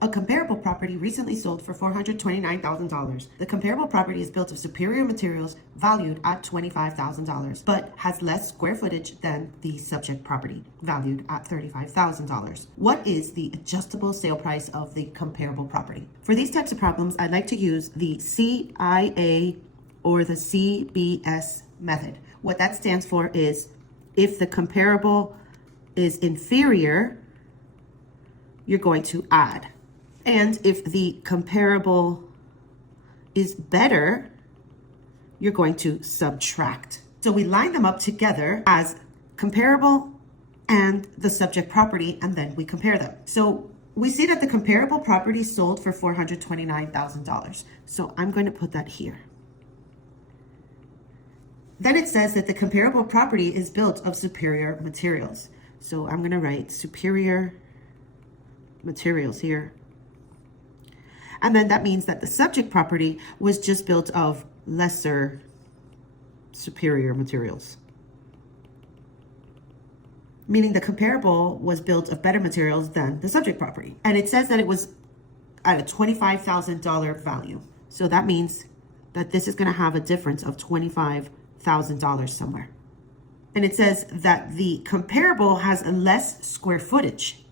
A comparable property recently sold for $429,000. The comparable property is built of superior materials valued at $25,000, but has less square footage than the subject property, valued at $35,000. What is the adjustable sale price of the comparable property? For these types of problems, I like to use the CIA or the CBS method. What that stands for is if the comparable is inferior, you're going to add. And if the comparable is better, you're going to subtract. So we line them up together as comparable and the subject property, and then we compare them. So we see that the comparable property sold for $429,000. So I'm going to put that here. Then it says that the comparable property is built of superior materials. So I'm going to write superior materials here. And then that means that the subject property was just built of lesser superior materials. Meaning the comparable was built of better materials than the subject property. And it says that it was at a $25,000 value. So that means that this is going to have a difference of $25,000 somewhere. And it says that the comparable has a less square footage.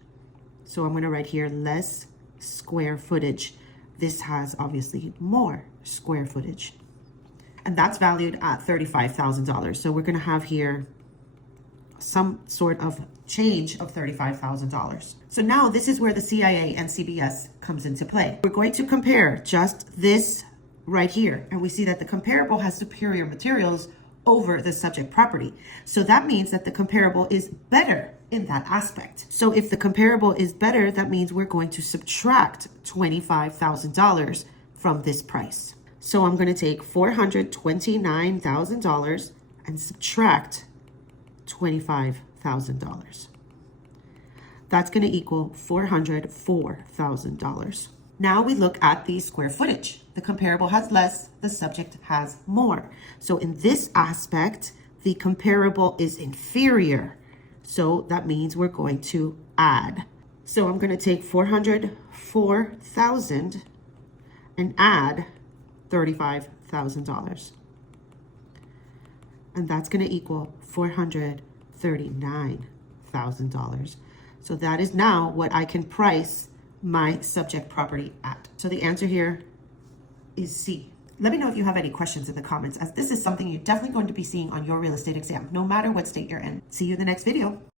So I'm going to write here less square footage. This has obviously more square footage. And that's valued at $35,000. So we're going to have here some sort of change of $35,000. So now this is where the CIA and CBS comes into play. We're going to compare just this right here. And we see that the comparable has superior materials over the subject property. So that means that the comparable is better in that aspect. So if the comparable is better, that means we're going to subtract $25,000 from this price. So I'm going to take $429,000 and subtract $25,000. That's going to equal $404,000. Now we look at the square footage. The comparable has less, the subject has more. So in this aspect, the comparable is inferior. So that means we're going to add. So I'm going to take $404,000 and add $35,000. And that's going to equal $439,000. So that is now what I can price my subject property at. So the answer here is C. Let me know if you have any questions in the comments, as this is something you're definitely going to be seeing on your real estate exam, no matter what state you're in. See you in the next video.